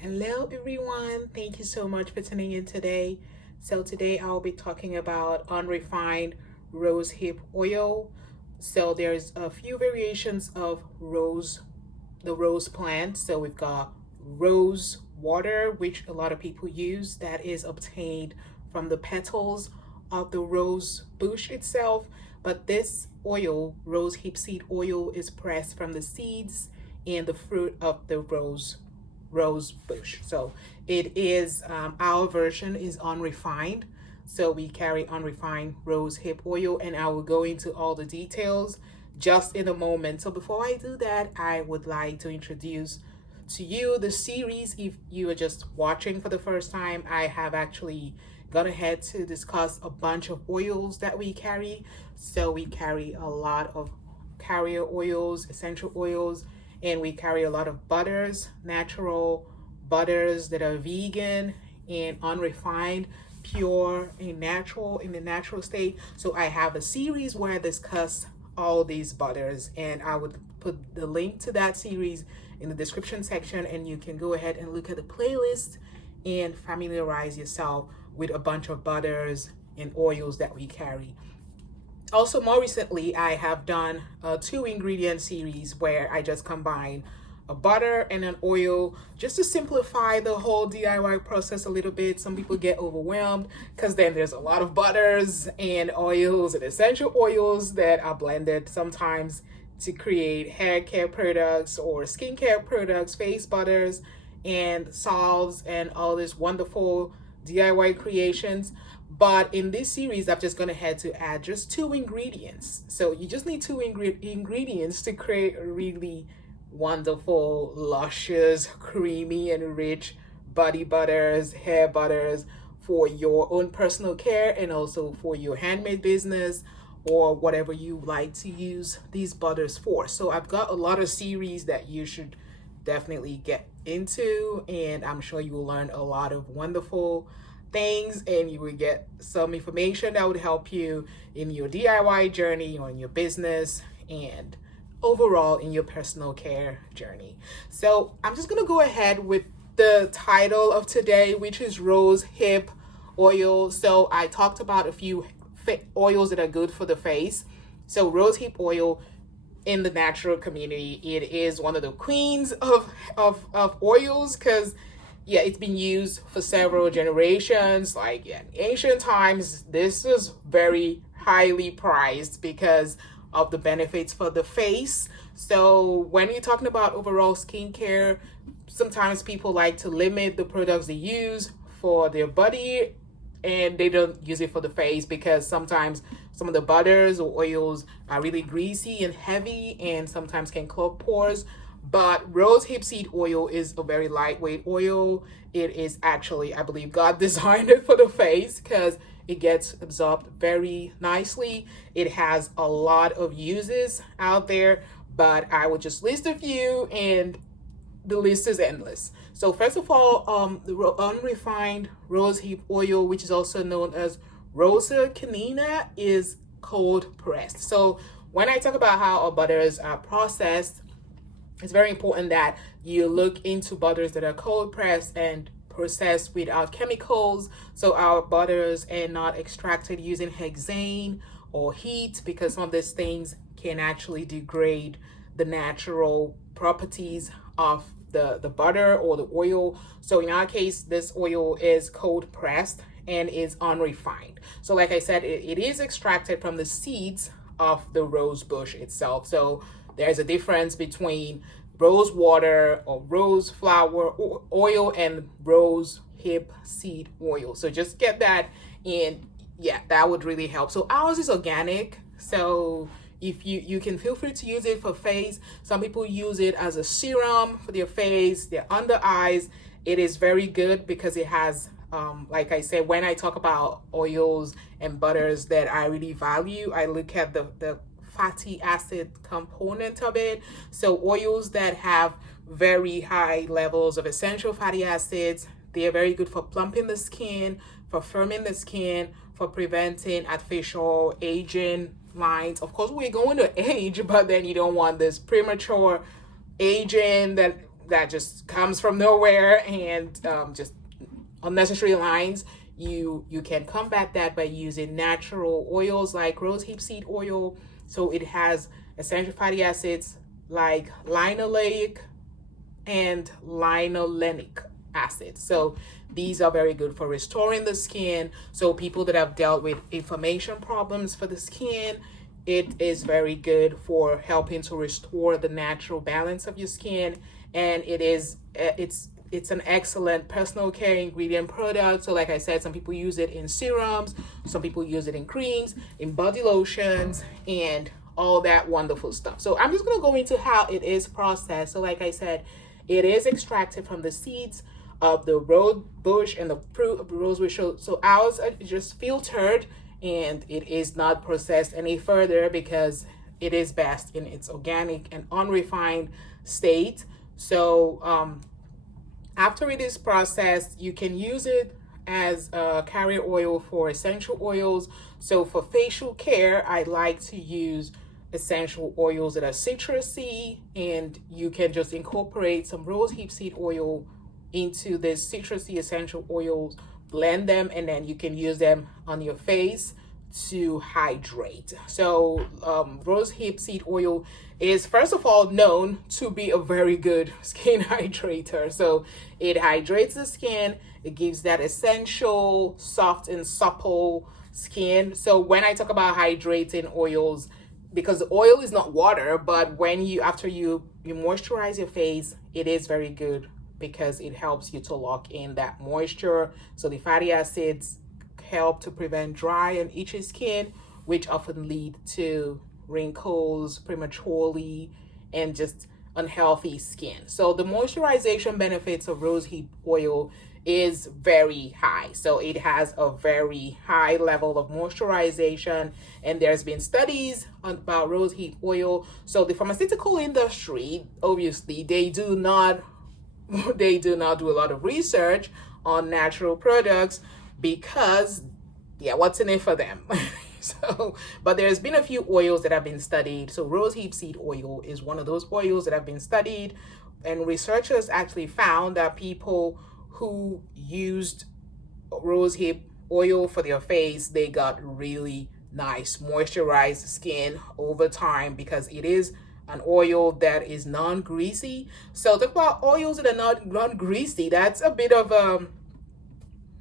Hello everyone, thank you so much for tuning in today. So today I'll be talking about unrefined rosehip oil. So there's a few variations of the rose plant. So we've got rose water, which a lot of people use, that is obtained from the petals of the rose bush itself. But this oil, rosehip seed oil, is pressed from the seeds and the fruit of the rose bush. So it is our version is unrefined. So we carry unrefined rose hip oil, and I will go into all the details just in a moment. So before I do that, I would like to introduce to you the series. If you are just watching for the first time, I have actually gone ahead to discuss a bunch of oils that we carry. So we carry a lot of carrier oils, essential oils, and we carry a lot of butters, natural butters that are vegan and unrefined, pure and natural in the natural state. So I have a series where I discuss all these butters, and I would put the link to that series in the description section, and you can go ahead and look at the playlist and familiarize yourself with a bunch of butters and oils that we carry. Also, more recently, I have done a 2 ingredient series where I just combine a butter and an oil just to simplify the whole DIY process a little bit. Some people get overwhelmed because then there's a lot of butters and oils and essential oils that are blended sometimes to create hair care products or skincare products, face butters and salves and all these wonderful DIY creations. But in this series, I'm just gonna head to add just 2 ingredients. So you just need 2 ingredients to create a really wonderful, luscious, creamy, and rich body butters, hair butters for your own personal care and also for your handmade business or whatever you like to use these butters for. So I've got a lot of series that you should definitely get into, and I'm sure you will learn a lot of wonderful things, and you will get some information that would help you in your DIY journey or in your business and overall in your personal care journey. So I'm just gonna go ahead with the title of today, which is rose hip oil. So I talked about a few oils that are good for the face. So rose hip oil in the natural community, it is one of the queens of oils because it's been used for several generations. Like in ancient times, this is very highly prized because of the benefits for the face. So when you're talking about overall skincare, sometimes people like to limit the products they use for their body and they don't use it for the face because sometimes some of the butters or oils are really greasy and heavy and sometimes can clog pores. But rose hip seed oil is a very lightweight oil. It is actually, I believe God designed it for the face because it gets absorbed very nicely. It has a lot of uses out there, but I will just list a few, and the list is endless. So first of all, the unrefined rosehip oil, which is also known as Rosa canina, is cold pressed. So when I talk about how our butters are processed, it's very important that you look into butters that are cold pressed and processed without chemicals. So our butters are not extracted using hexane or heat, because some of these things can actually degrade the natural properties of the butter or the oil. So in our case, this oil is cold pressed and is unrefined. So like I said, it is extracted from the seeds of the rose bush itself. So there's a difference between rose water or rose flower oil and rose hip seed oil. So just get that in. Yeah, that would really help. So ours is organic. So if you can feel free to use it for face. Some people use it as a serum for their face, their under eyes. It is very good because it has like I said, when I talk about oils and butters that I really value, I look at the fatty acid component of it. So oils that have very high levels of essential fatty acids, they are very good for plumping the skin, for firming the skin, for preventing artificial aging lines. Of course, we're going to age, but then you don't want this premature aging that that just comes from nowhere and just unnecessary lines, you can combat that by using natural oils like rosehip seed oil. So it has essential fatty acids like linoleic and linolenic acid. So these are very good for restoring the skin. So people that have dealt with inflammation problems for the skin, it is very good for helping to restore the natural balance of your skin. And it's an excellent personal care ingredient product. So like I said, some people use it in serums, some people use it in creams, in body lotions, and all that wonderful stuff. So I'm just going to go into how it is processed. So like I said, it is extracted from the seeds of the rose bush and the fruit of the rose bush. So ours are just filtered, and it is not processed any further because it is best in its organic and unrefined state. So after it is processed, you can use it as a carrier oil for essential oils. So for facial care, I like to use essential oils that are citrusy, and you can just incorporate some rosehip seed oil into this citrusy essential oils, blend them, and then you can use them on your face to hydrate. So rosehip seed oil is first of all known to be a very good skin hydrator. So it hydrates the skin, it gives that essential soft and supple skin. So when I talk about hydrating oils, because the oil is not water, but when after you moisturize your face, it is very good because it helps you to lock in that moisture. So the fatty acids help to prevent dry and itchy skin, which often lead to wrinkles prematurely and just unhealthy skin. So the moisturization benefits of rosehip oil is very high. So it has a very high level of moisturization, and there's been studies about rosehip oil. So the pharmaceutical industry, obviously, they do not do a lot of research on natural products because, yeah, what's in it for them? So, but there's been a few oils that have been studied. So rosehip seed oil is one of those oils that have been studied, and researchers actually found that people who used rosehip oil for their face, they got really nice moisturized skin over time because it is an oil that is non-greasy. So talk about oils that are not non-greasy. That's a bit of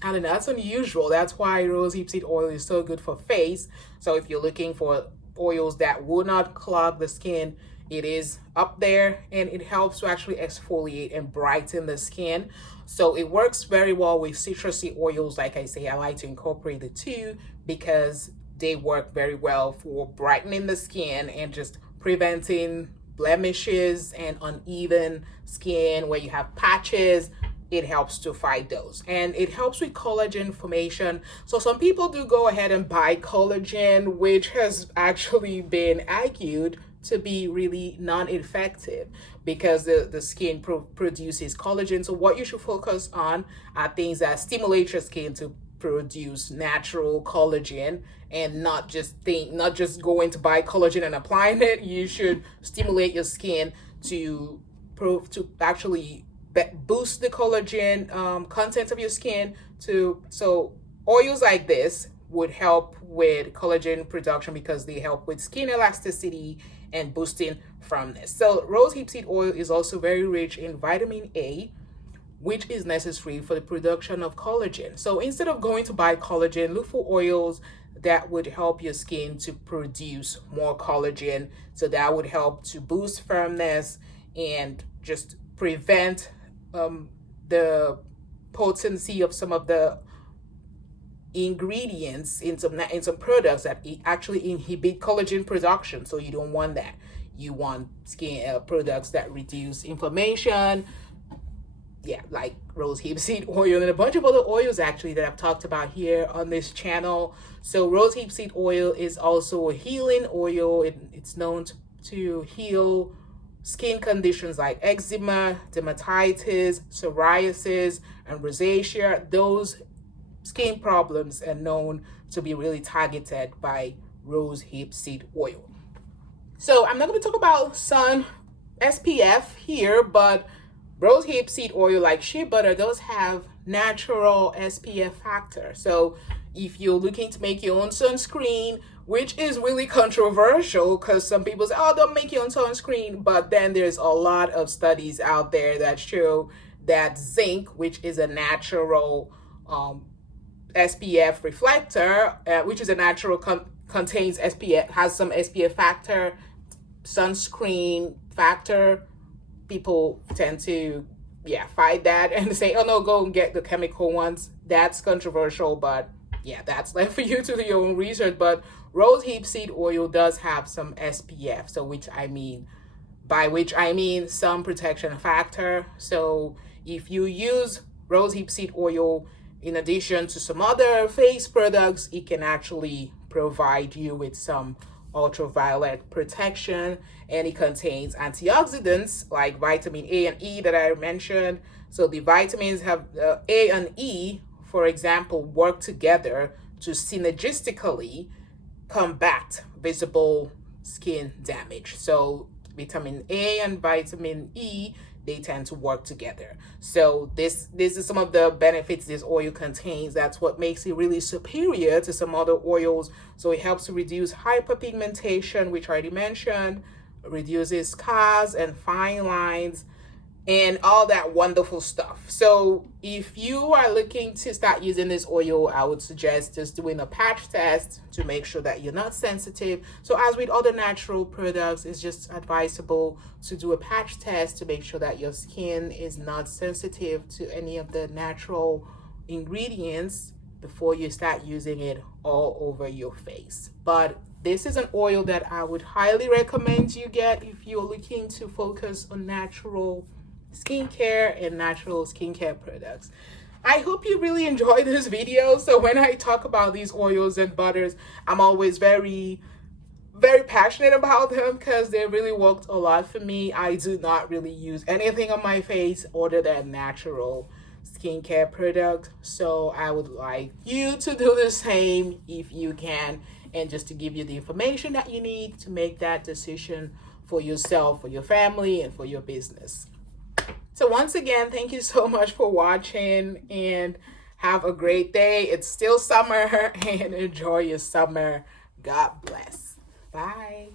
I don't know, that's unusual. That's why rosehip seed oil is so good for face. So if you're looking for oils that will not clog the skin, it is up there, and it helps to actually exfoliate and brighten the skin. So it works very well with citrusy oils. Like I say, I like to incorporate the two because they work very well for brightening the skin and just preventing blemishes and uneven skin where you have patches. It helps to fight those, and it helps with collagen formation. So some people do go ahead and buy collagen, which has actually been argued to be really non-effective because the skin produces collagen. So what you should focus on are things that stimulate your skin to produce natural collagen, and not just going to buy collagen and applying it. You should stimulate your skin to actually boost the collagen content of your skin. So oils like this would help with collagen production because they help with skin elasticity and boosting firmness. So rosehip seed oil is also very rich in vitamin A, which is necessary for the production of collagen. So instead of going to buy collagen, look for oils that would help your skin to produce more collagen. So that would help to boost firmness and just prevent the potency of some of the ingredients in some products that actually inhibit collagen production. So you don't want that. You want skin products that reduce inflammation, like rosehip seed oil and a bunch of other oils actually that I've talked about here on this channel. So rosehip seed oil is also a healing oil. It's known to heal skin conditions like eczema, dermatitis, psoriasis, and rosacea. Those skin problems are known to be really targeted by rosehip seed oil. So I'm not going to talk about sun SPF here, but Rosehip seed oil, like shea butter, does have natural SPF factor. So if you're looking to make your own sunscreen, which is really controversial because some people say, oh, don't make your own sunscreen. But then there's a lot of studies out there that show that zinc, which is a natural SPF reflector, which is a natural contains SPF, has some SPF factor, sunscreen factor. People tend to fight that and say, oh no, go and get the chemical ones. That's controversial, but yeah, that's left for you to do your own research. But rosehip seed oil does have some SPF, so by which I mean some protection factor. So if you use rosehip seed oil in addition to some other face products, it can actually provide you with some ultraviolet protection, and it contains antioxidants like vitamin A and E that I mentioned. So the vitamins have A and E, for example, work together to synergistically combat visible skin damage. So vitamin A and vitamin E, they tend to work together. So this is some of the benefits this oil contains. That's what makes it really superior to some other oils. So it helps to reduce hyperpigmentation, which I already mentioned, reduces scars and fine lines, and all that wonderful stuff. So if you are looking to start using this oil, I would suggest just doing a patch test to make sure that you're not sensitive. So as with other natural products, it's just advisable to do a patch test to make sure that your skin is not sensitive to any of the natural ingredients before you start using it all over your face. But this is an oil that I would highly recommend you get if you're looking to focus on natural skincare and natural skincare products. I hope you really enjoyed this video. So when I talk about these oils and butters, I'm always very passionate about them because they really worked a lot for me. I do not really use anything on my face other than natural skincare products. So I would like you to do the same if you can, and just to give you the information that you need to make that decision for yourself, for your family, and for your business. So once again, thank you so much for watching, and have a great day. It's still summer, and enjoy your summer. God bless. Bye.